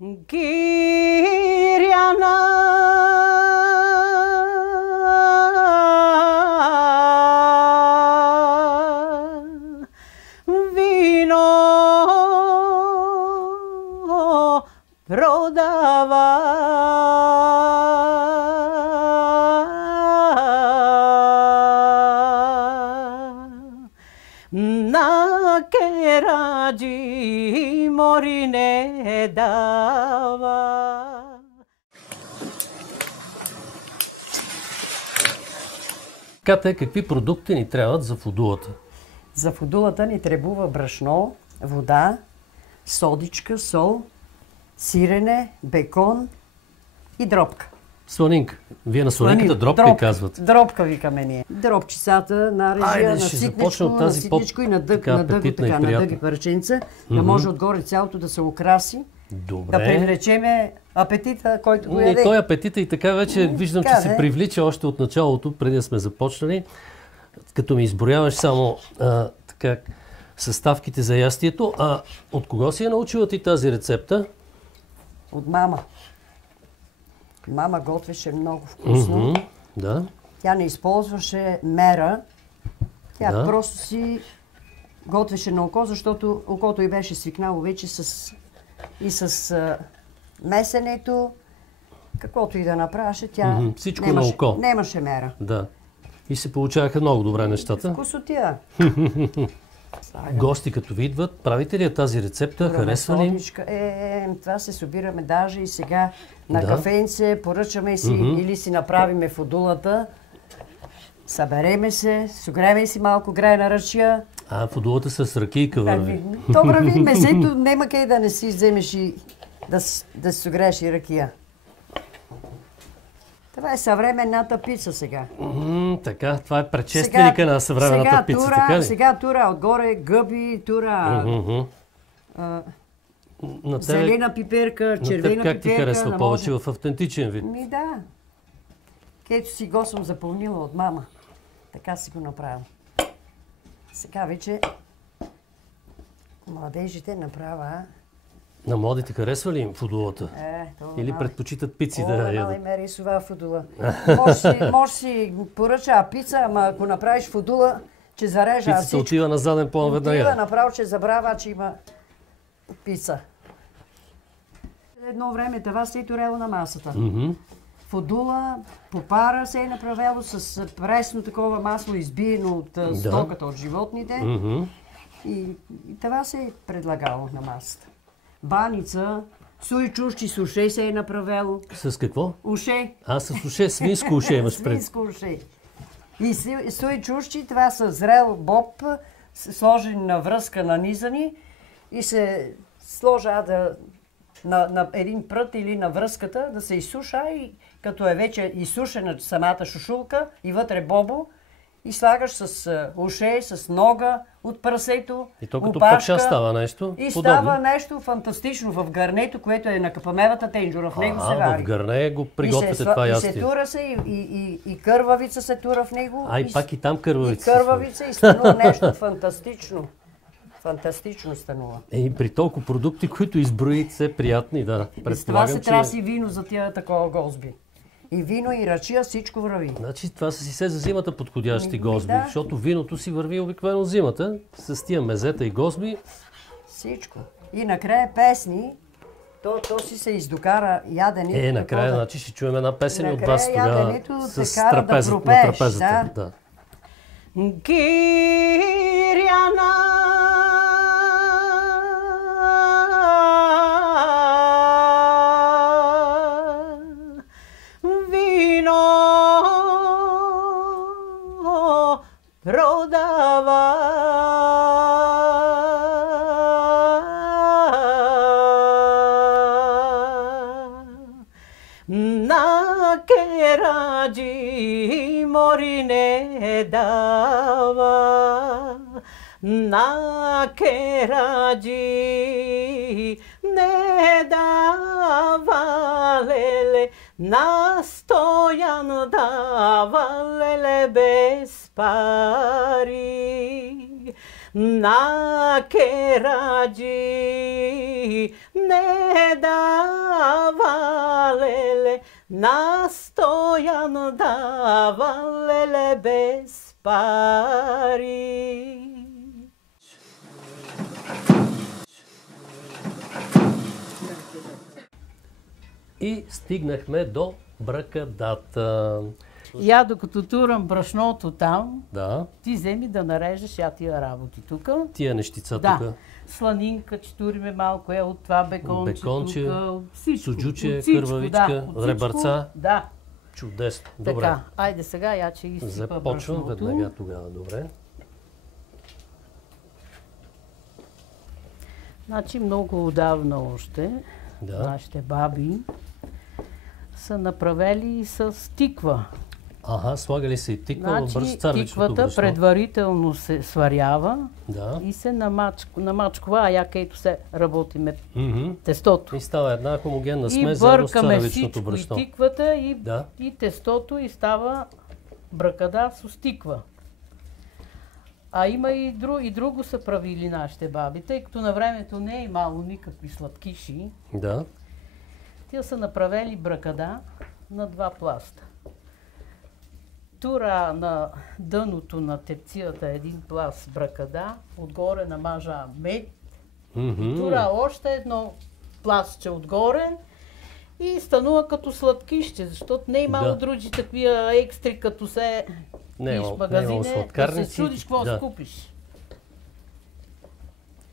Гиряна вино продава. На кераджи мори не дава. Кате, какви продукти ни трябват за фудулата? За фудулата ни трябва брашно, вода, содичка, сол, сирене, бекон и дробка. Сланинка. Вие на сланинката дробка ли казвате? Дробка викаме ние. Дробчицата нарежа на ситничко и на дъги парченца, да може отгоре цялото да се украси. Добре. Да привлечеме апетита, който го яде. Той апетита и така вече виждам, че се привлича още от началото, преди да сме започнали. Като ми изброяваш само така съставките за ястието. От кого си е научила ти тази рецепта? От мама. Мама готвеше много вкусно. Да. Тя не използваше мера. Тя просто си готвеше на око, защото окото й беше свикнало вече с месенето. Каквото и да направеше, тя всичко на око. Нямаше мера. Да. И се получаваха много добре нещата. Вкусотия. Гости като ви идват, правите ли тази рецепта? Харесва ли? Това се събираме даже и сега на кафенце, поръчаме си или си направиме фудулата, събереме се, согреме си малко грайна ръчия. Фудулата с ракийка върви. То върви месето, нема къде да не си вземеш и да си согрееш и ракия. Това е съвременната пица сега. Така, това е предшественика на съвременната пица, така ли? Сега тура отгоре гъби, тура зелена пиперка, червена пиперка. Как ти харесва повече в автентичен вид? Да. Кето си го съм запълнила от мама. Така си го направя. Сега вече младежите направя. На младите харесва ли им фудулата? Или предпочитат пици да ядат? Мали ме рисува фудула. Може си поръча пица, ама ако направиш фудула, че зарежа всичко. Пицата отива на заден план веднага. Отива направо, че забравя, че има пица. Едно време това се е турело на масата. Фудула, попара се е направило с пресно такова масло, избиено от стоката от животните. И това се е предлагало на масата. Баница, суи чущи с уше се е направило. С какво? Уше. С уше, свинско уше имаш пред. Свинско уше. И суи чущи, това са зрел боб, сложен на връзка нанизани и се сложа на един прът или на връзката да се изсуша и като е вече изсушена самата шушулка и вътре бобо, и слагаш с уше, с нога от прасето, и то като пача става нещо и става нещо фантастично в гарнето, което е на капамевата тенджура. В него се вари. В гарне го приготвяте това ястие. И се тура се, и кървавица се тура в него. Пак и там кървавица. И кървавица и станува нещо фантастично. Фантастично станува. При толкова продукти, които изброи, са приятни, да. И с това се траси вино за тия такова гозби. И вино, и рачия, всичко върви. Значи това са си се за зимата подходящи гозби, защото виното си върви обикновено зимата, с тия мезета и гозби. Всичко. И накрая песни, то си се издокара яденето. Накрая, значи ще чуем една песен от вас тогава с трапезата на трапезата. Да. Гиряна продава. На кераджи мори не дава. На кераджи не дава, леле, на Стоян дава, леле, без пари. на кераджи не дава леле, настояно дава леле без пари. И стигнахме до бракадата. Я докато турам брашното там, Да, ти вземи да нарежеш тия работи тук. тия нещица Да, тук. сланинка, че туриме малко от това беконче, Беконче, тук, от всичко. суджуче, от всичко, кървавичка, да, от всичко. ребърца. Да, Чудесно. Добре. така. Айде сега я, че изсипа Започвам брашното. веднага тогава. Добре. Значи много отдавна още Да. нашите баби са направили с тиква. Ага, слагали се и тиква в Значи царвичното тиквата брашно. предварително се сварява Да. и се намачква, а я където се работиме Мгм. тестото. И става една хомогенна И смес заедно с бъркаме царевичното всичко, и брашно. тиквата, Да. и тестото, и става бракада с тиква. А има и друго са правили нашите баби, тъй като на времето не е имало никакви сладкиши. Да. Те са направили бракада на два пласта. Тура на дъното на тепцията един пласт бракада, отгоре намажа мед, Мгм. тура още едно пластче отгоре и станува като сладкище, защото не е имало Да. други такива екстри, като се Не е пиеш в имало магазине, да сладкарници. се чудиш какво Да. скупиш.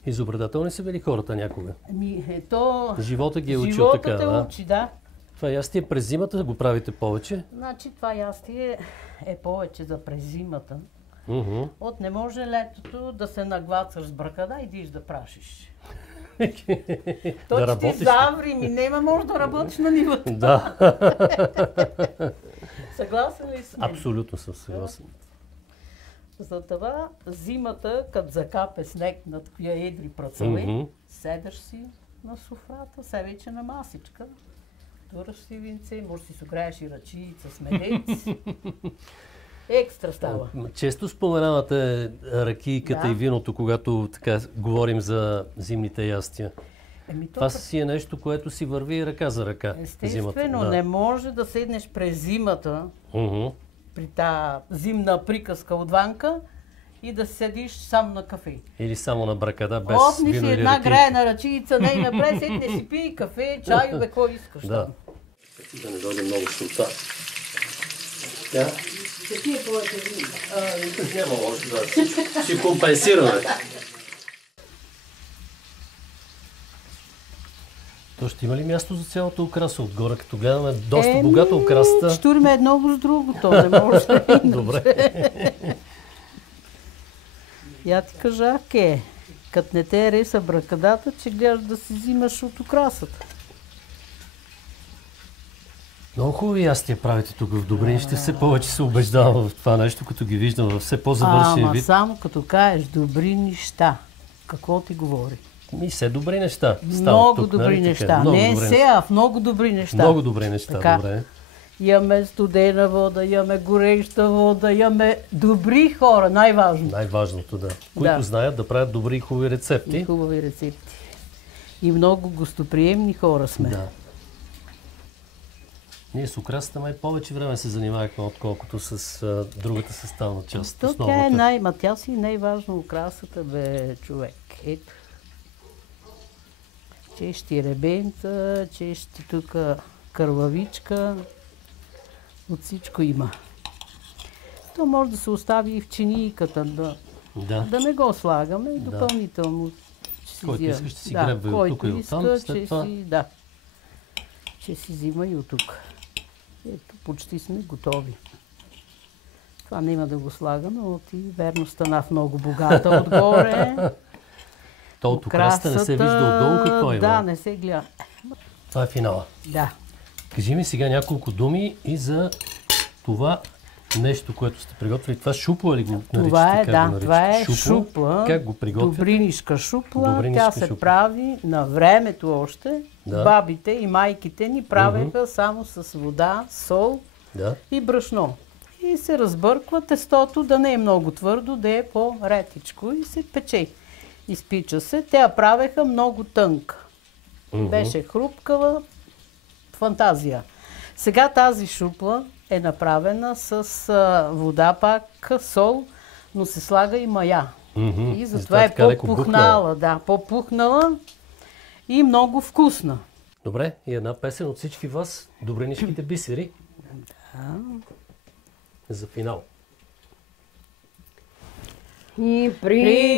Изобретателни са били хората някога. Живота ги е учил живота така. те Да. учи, да. Това ястие през зимата го правите повече. Значи това ястие е повече за през зимата. Мгм. От не може летото да се наглацаш с бракада и идиш да прашиш. Да То, че ти работиш. заври, ми нема може да работиш на нивата. Да. Съгласен ли си? Абсолютно съм съгласен. Затова зимата, като закапе снег на такива едри працали, Мгм. седаш си на софрата, се вече на масичка, тураш си винце, може да си сограеш и ръчица с медец. Екстра става. Често споменавате ракийката Да. и виното, когато така говорим за зимните ястия. Това си е нещо, което си върви ръка за ръка. Естествено, зимата. не може да седнеш през зимата Мгм. при тази зимна приказка отванка и да седиш сам на кафе. Или само на бракада без Отни вино си или една ракийка. граена ръчица, не напред, седне си пий кафе, чайове, какво искаш Да. там. Да не дойде много шута. Да. Какви е твоите вина? Няма лошо, да. Ще компенсираме. То ще има ли място за цялата украса отгоре, като гледаме доста богата украсата? Штурме едно с другото, не може. Добре. Я ти кажа, като не те реса бракадата, че гледаш да си взимаш от украсата. Много хубави ястия правите тук в Добринище. Все повече се убеждавам в това нещо, като ги виждам във все по-завършен Ама вид. само като кажеш добри неща, какво ти говори? И все добри неща. стават Много тук, добри нали така? неща. Много Не добри сега, в много добри неща. Много добри неща, Така. добре. Имаме студена вода, имаме гореща вода, имаме добри хора, най-важно. Най-важното, да. Които знаят да правят добри и хубави рецепти. И хубави рецепти. И много гостоприемни хора сме. Да. Ние с украсата май повече време се занимавахме, отколкото с другата съставна част. То тя е тя си най-важна украсата, бе, човек. Ето. Чещи ребенца, чещи тук кървавичка. От всичко има. То може да се остави и в чинийката, да не го слагаме и допълнително. Който иска, ще си гребва и от тук и от там. След това... Ще си взима и от тук. Ето, почти сме готови. Това няма да го слагаме, от и верно стана много богата отгоре. То от украсата не се вижда отдолу какво има. Да, не се гледа. Това е финала. Да. Кажи ми сега няколко думи и за това нещо, което сте приготвили. Това шупла ли го наричате? Това е, да, това е шупла. Как го приготвяте? Добринишка шупла. Тя се прави на времето още. Да. Бабите и майките ни правеха само с вода, сол и брашно. и се разбърква тестото, да не е много твърдо, да е по-ретичко и се пече. Изпича се. Те я правеха много тънка. Беше хрупкава, фантазия. Сега тази шупла е направена с вода пак, сол, но се слага и мая. И затова е по-пухнала. Да, по-пухнала и много вкусна. Добре, и една песен от всички вас, Добринишките бисери. Да. За финал. И приди,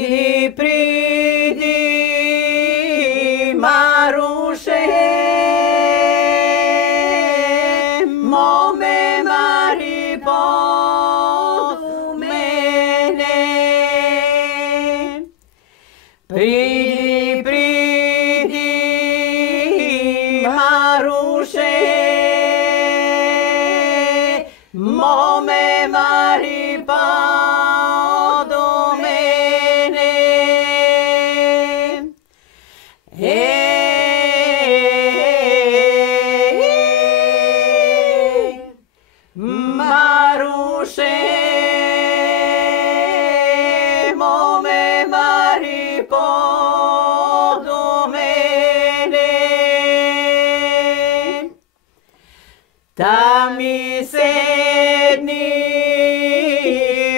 Маруше, моме Мари поду мене. Приди, Маруше, моме Мари поду мене. Маруше, моме Мари поду мене. Там ми седни,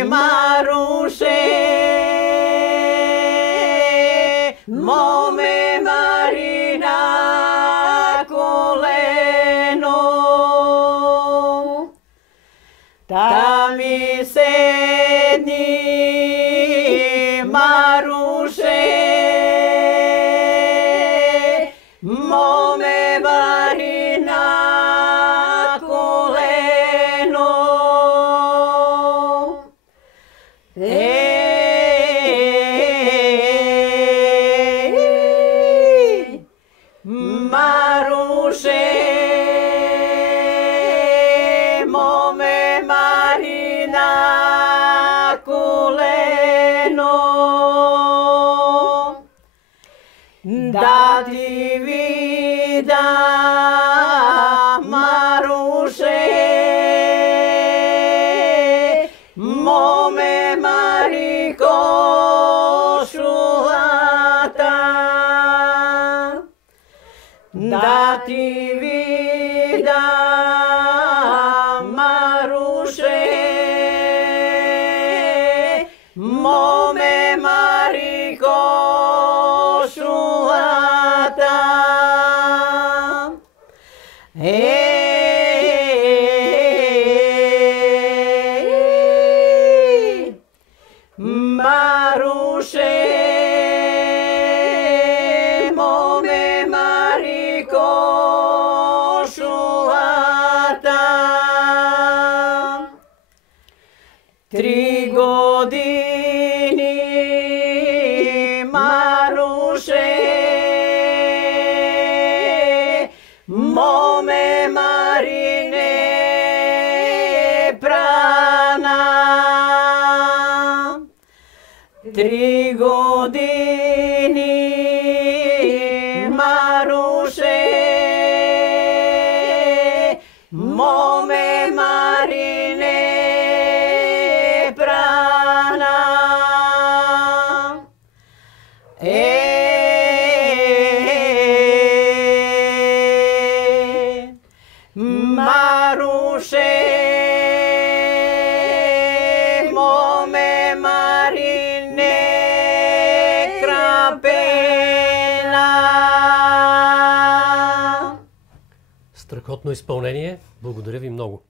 Маруше, моме Мари на колено. Там ми седни, Маруше, моме Мари на колено. Маруше, моме Мари на колено. Да ти вида, Маруше, моме Мари кошулата. Да ти вида, Маруше, моме Мари кошулата. Маруше, моме Мари кошулата. 3 години, Маруше, моме Мари не прана. 3 години, Маруше, моме Мари не прана. Маруше, моме Мари не крапена. Страхотно изпълнение. Благодаря ви много.